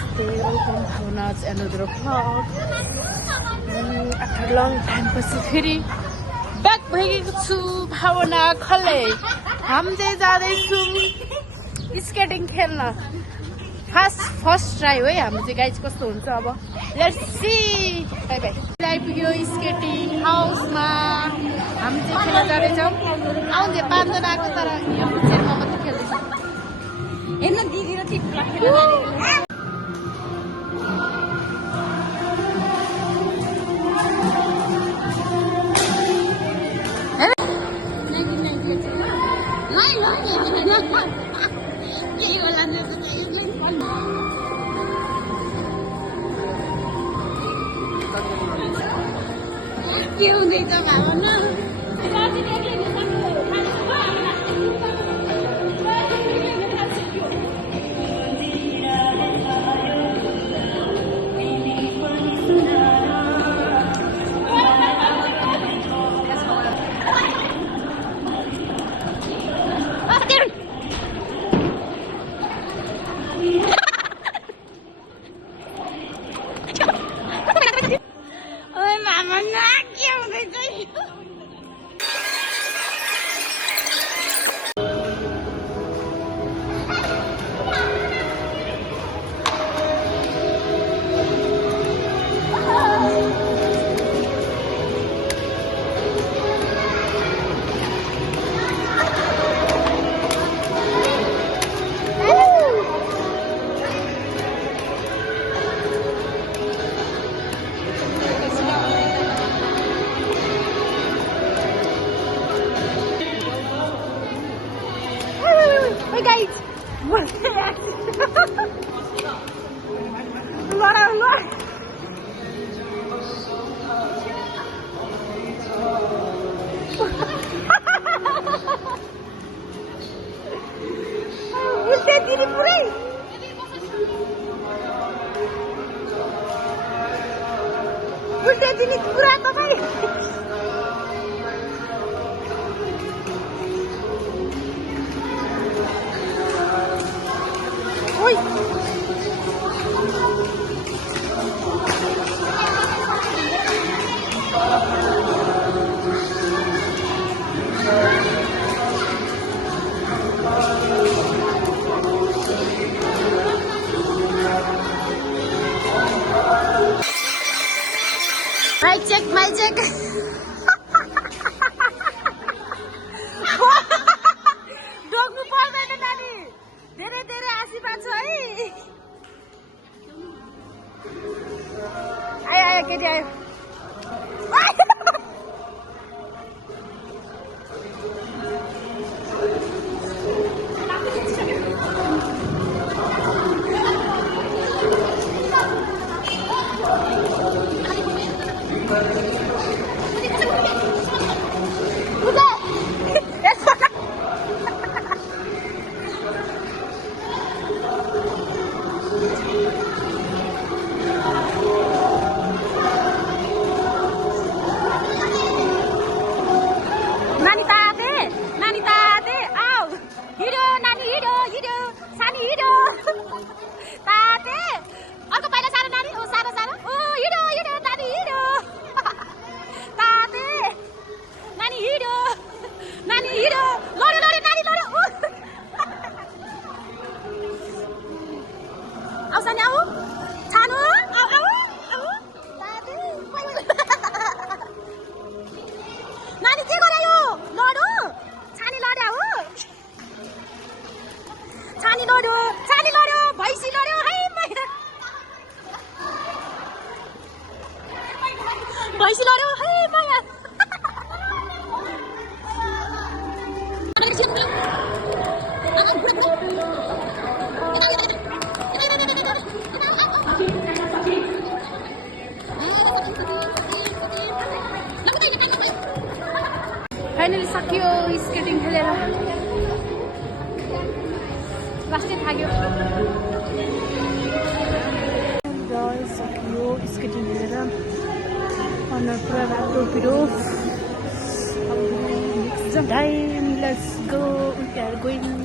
Namaste, welcome Bhavana's another vlog. After a long time पछि फेरि back भइगएको छु भावना खले हामी चाहिँ जाँदैछौँ स्केटिङ खेल्न फर्स्ट ट्राई हो हाम्रो चाहिँ गाइज कस्तो हुन्छ अब लेट्स सी बाइ बाइ आइपुग्यो स्केटिङ हाउसमा हामी चाहिँ खेल्न जाँदैछौँ आउँदै 5 जना आएको तर यहाँ चेयरमा मात्रै खेल्दैछौँ हेर्न दिदी र टिप्ला खेल्न के हुँदैछ भावना guys, ulte diri purai pura tapai oi my check डोक्नु पर्दैन नानी धेरै धेरै आशीर्वाद छ है आयो आयो केटी आयो फाइनली सकियो स्केटिङ खेलेर लास्टै थाक्यो सकियो स्केटिङ खेलेर अनुहार पुरा राम्रो पिरो next time let's go we are going